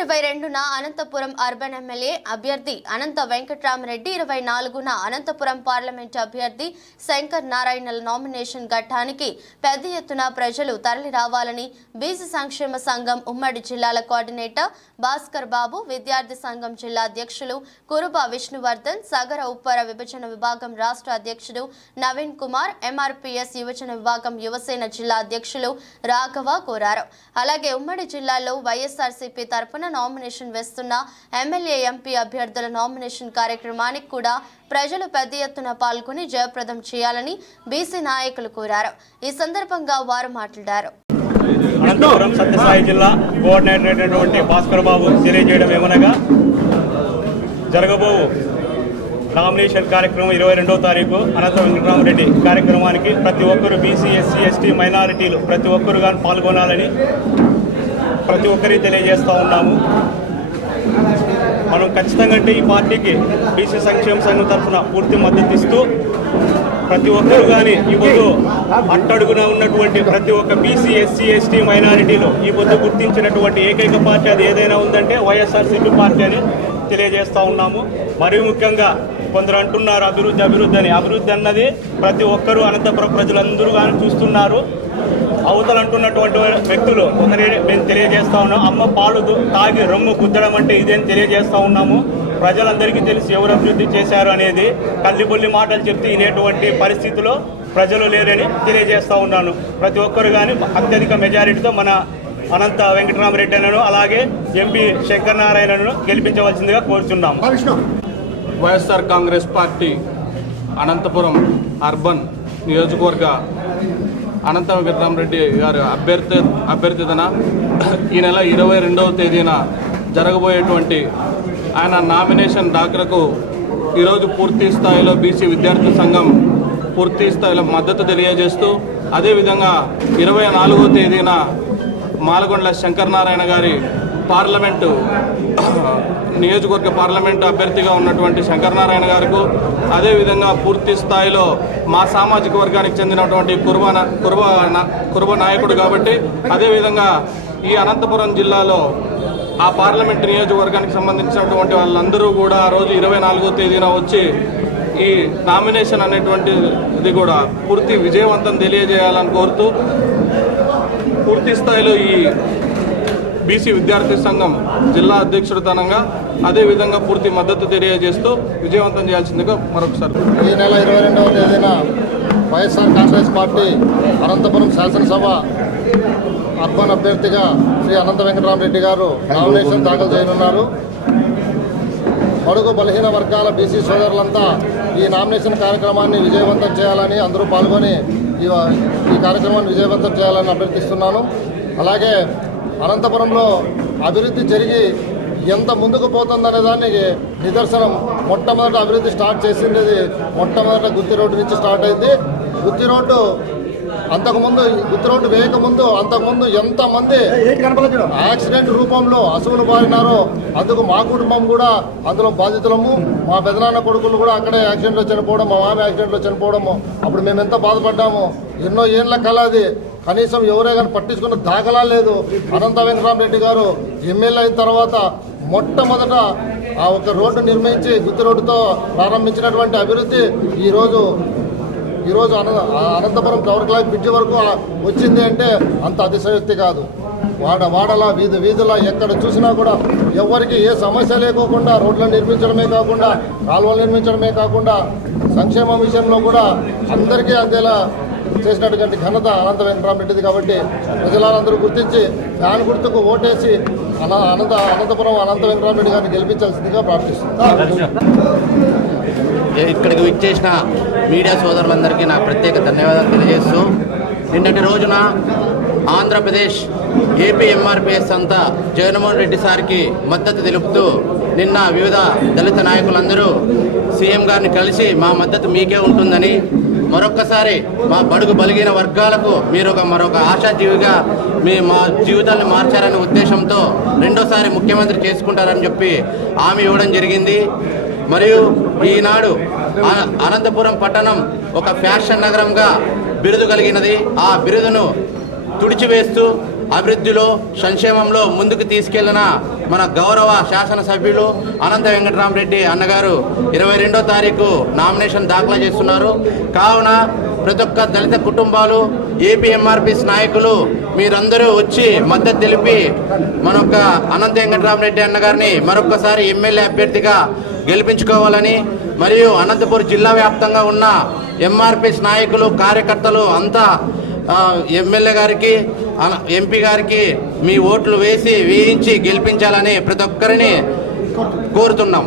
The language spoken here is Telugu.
ఇరవై రెండున అనంతపురం అర్బన్ ఎమ్మెల్యే అభ్యర్థి అనంత వెంకట్రామరెడ్డి ఇరవై నాలుగున అనంతపురం పార్లమెంట్ అభ్యర్థి శంకర్ నారాయణల నామినేషన్ ఘట్టానికి పెద్ద ఎత్తున ప్రజలు తరలి రావాలని బీసీ సంక్షేమ సంఘం ఉమ్మడి జిల్లాల కోఆర్డినేటర్ భాస్కర్ బాబు విద్యార్థి సంఘం జిల్లా అధ్యక్షులు కురుబా విష్ణువర్ధన్ సగర ఉప్పర విభజన విభాగం రాష్ట్ర అధ్యక్షుడు నవీన్ కుమార్ ఎంఆర్పీఎస్ యువజన విభాగం యువసేన జిల్లా అధ్యక్షులు రాఘవ కోరారు. అలాగే ఉమ్మడి జిల్లాలో వైఎస్ఆర్సీపీ తరపున నామినేషన్ వేస్తున్న ఎమ్మెల్యే ఎంపీ అభ్యర్థుల నామినేషన్ కార్యక్రమానికి కూడా ప్రజలు పెద్ద ఎత్తున పాల్గొని జయప్రదం చేయాలని బీసీ నాయకులు కోరారు. ఈ సందర్భంగా వారు మాట్లాడారు. అనంతపురం సత్యసాయి జిల్లా కోఆర్డినేటర్ అయినటువంటి భాస్కర్ బాబు తెలియజేయడం ఏమనగా జరగబో నామినేషన్ కార్యక్రమం ఇరవై రెండవ తారీఖు అనంత వెంకటరామరెడ్డి కార్యక్రమానికి ప్రతి ఒక్కరు బీసీ ఎస్సీ ఎస్టీ మైనారిటీలు ప్రతి ఒక్కరు కానీ పాల్గొనాలని ప్రతి ఒక్కరికి తెలియజేస్తూ ఉన్నాము. మనం ఖచ్చితంగా అంటే ఈ పార్టీకి బీసీ సంక్షేమ సంఘం తరఫున పూర్తి మద్దతు ఇస్తూ ప్రతి ఒక్కరు కానీ ఈ పొద్దు అట్టడుగున ఉన్నటువంటి ప్రతి ఒక్క బీసీ ఎస్సీ ఎస్టీ మైనారిటీలు ఈ పొద్దు గుర్తించినటువంటి ఏకైక పార్టీ అది ఏదైనా ఉందంటే వైఎస్ఆర్సీపీ పార్టీ అని తెలియజేస్తూ ఉన్నాము. మరియు ముఖ్యంగా కొందరు అంటున్నారు అభివృద్ధి అభివృద్ధి అని. అభివృద్ధి అన్నది ప్రతి ఒక్కరూ అనంతపురం ప్రజలందరూ కానీ చూస్తున్నారు. అవతలంటున్నటువంటి వ్యక్తులు ఒకరి మేము తెలియజేస్తా ఉన్నాం. అమ్మ పాలు తాగి రొమ్ము గుద్దడం అంటే ఇదేం తెలియజేస్తా ఉన్నాము. ప్రజలందరికీ తెలిసి ఎవరు అభివృద్ధి చేశారు అనేది కల్లిబొల్లి మాటలు చెప్తే ఇనేటువంటి పరిస్థితిలో ప్రజలు లేరని తెలియజేస్తా ఉన్నాను. ప్రతి ఒక్కరు కానీ అత్యధిక మెజారిటీతో మన అనంత వెంకటరామరెడ్డి అన్నను అలాగే ఎంపీ శంకర్ నారాయణను గెలిపించవలసిందిగా కోరుచున్నాము. YSR Congress party Anantapuram urban నియోజకవర్గ అనంత రెడ్డి గారి అభ్యర్థి అభ్యర్థితన ఈ నెల ఇరవై రెండవ తేదీన జరగబోయేటువంటి ఆయన నామినేషన్ డాక్టర్కు ఈరోజు పూర్తి స్థాయిలో బీసీ విద్యార్థి సంఘం పూర్తి స్థాయిలో మద్దతు తెలియజేస్తూ అదేవిధంగా ఇరవై నాలుగో తేదీన మాలగొండ్ల శంకర్ నారాయణ గారి పార్లమెంటు నియోజకవర్గ పార్లమెంటు అభ్యర్థిగా ఉన్నటువంటి శంకరనారాయణ గారికు గారికి అదేవిధంగా పూర్తి స్థాయిలో మా సామాజిక వర్గానికి చెందినటువంటి కుర్వ కుర్వ కుర్వ నాయకుడు కాబట్టి అదేవిధంగా ఈ అనంతపురం జిల్లాలో ఆ పార్లమెంట్ నియోజకవర్గానికి సంబంధించినటువంటి వాళ్ళందరూ కూడా ఆ రోజు ఇరవై నాలుగో తేదీన వచ్చి ఈ నామినేషన్ అనేటువంటిది కూడా పూర్తి విజయవంతం తెలియజేయాలని కోరుతూ పూర్తి స్థాయిలో ఈ బీసీ విద్యార్థి సంఘం జిల్లా అధ్యక్షుడు తనంగా అదేవిధంగా పూర్తి మద్దతు తెలియజేస్తూ విజయవంతం చేయాల్సిందిగా మరొకసారి ఈ నెల ఇరవై రెండవ తేదీన వైఎస్ఆర్ కాంగ్రెస్ పార్టీ అనంతపురం శాసనసభ అర్బన్ అభ్యర్థిగా శ్రీ అనంత వెంకటరామరెడ్డి గారు నామినేషన్ దాఖలు చేయనున్నారు. బడుగు బలహీన వర్గాల బీసీ సోదరులంతా ఈ నామినేషన్ కార్యక్రమాన్ని విజయవంతం చేయాలని అందరూ పాల్గొని ఈ ఈ కార్యక్రమాన్ని విజయవంతం చేయాలని అభ్యర్థిస్తున్నాను. అలాగే అనంతపురంలో అభివృద్ధి జరిగి ఎంత ముందుకు పోతుందనే దానికి నిదర్శనం మొట్టమొదట అభివృద్ధి స్టార్ట్ చేసింది మొట్టమొదట గుత్తి రోడ్డు నుంచి స్టార్ట్ అయింది. గుత్తి రోడ్డు అంతకుముందు గుత్తి రోడ్డు వేయకముందు అంతకుముందు ఎంతమంది యాక్సిడెంట్ రూపంలో అసువులు బారినారో అందుకు మా కుటుంబం కూడా అందులో బాధితులము మా పెదనాన్న కొడుకులు కూడా అక్కడే యాక్సిడెంట్లో చనిపోవడం మా మామ యాక్సిడెంట్లో చనిపోవడము అప్పుడు మేము ఎంత బాధపడ్డాము ఎన్నో ఏళ్ళ కళ అది. కనీసం ఎవరే కానీ పట్టించుకున్న దాఖలా లేదు. అనంత వెంకటరామరెడ్డి గారు ఎమ్మెల్యే అయిన తర్వాత మొట్టమొదట ఆ ఒక రోడ్డు నిర్మించి గుత్తి రోడ్డుతో ప్రారంభించినటువంటి అభివృద్ధి ఈరోజు ఈరోజు అన అనంతపురం టవర్ క్లాక్ బ్రిడ్జి వరకు వచ్చింది అంటే అంత అతిశయోక్తి కాదు. వాడ వాడలా వీధి వీధుల ఎక్కడ చూసినా కూడా ఎవరికి ఏ సమస్య లేకోకుండా రోడ్లను నిర్మించడమే కాకుండా కాలువలు నిర్మించడమే కాకుండా సంక్షేమ విషయంలో కూడా అందరికీ అందేలా చేసినటువంటి ఘనత అనంత వెంకటరామరెడ్డిది కాబట్టి ప్రజలందరూ గుర్తించి ఫ్యాన్ గుర్తుకు ఓటేసి అన అనంత అనంతపురం అనంత వెంకటరామరెడ్డి గారిని గెలిపించాల్సిందిగా ప్రార్థిస్తున్నాను ఇక్కడికి విచ్చేసిన మీడియా సోదరులందరికీ నా ప్రత్యేక ధన్యవాదాలు తెలియజేస్తూ నిన్నటి రోజున ఆంధ్రప్రదేశ్ ఏపీ ఎంఆర్పిఎస్ అంతా జగన్మోహన్ రెడ్డి సార్కి మద్దతు తెలుపుతూ నిన్న వివిధ దళిత నాయకులందరూ సీఎం గారిని కలిసి మా మద్దతు మీకే ఉంటుందని మరొక్కసారి మా బడుగు బలిగిన వర్గాలకు మీరు ఒక మరొక ఆశాజీవిగా మీ మా జీవితాన్ని మార్చారనే ఉద్దేశంతో రెండోసారి ముఖ్యమంత్రి చేసుకుంటారని చెప్పి హామీ ఇవ్వడం జరిగింది. మరియు ఈనాడు అనంతపురం పట్టణం ఒక ఫ్యాషన్ నగరంగా బిరుదు కలిగినది. ఆ బిరుదును తుడిచివేస్తూ అభివృద్ధిలో సంక్షేమంలో ముందుకు తీసుకెళ్ళిన మన గౌరవ శాసనసభ్యులు అనంత వెంకటరామరెడ్డి అన్నగారు ఇరవై రెండో తారీఖు నామినేషన్ దాఖలు చేస్తున్నారు. కావున ప్రతి ఒక్క దళిత కుటుంబాలు ఏపీఎంఆర్పిస్ నాయకులు మీరందరూ వచ్చి మద్దతు తెలిపి మన యొక్క అనంత వెంకటరామరెడ్డి అన్నగారిని మరొక్కసారి ఎమ్మెల్యే అభ్యర్థిగా గెలిపించుకోవాలని మరియు అనంతపురం జిల్లా వ్యాప్తంగా ఉన్న ఎంఆర్పిస్ నాయకులు కార్యకర్తలు అంతా ఎమ్మెల్యే గారికి అన- ఎంపీ గారికి మీ ఓట్లు వేసి వేయించి గెలిపించాలని ప్రతి ఒక్కరిని కోరుతున్నాం.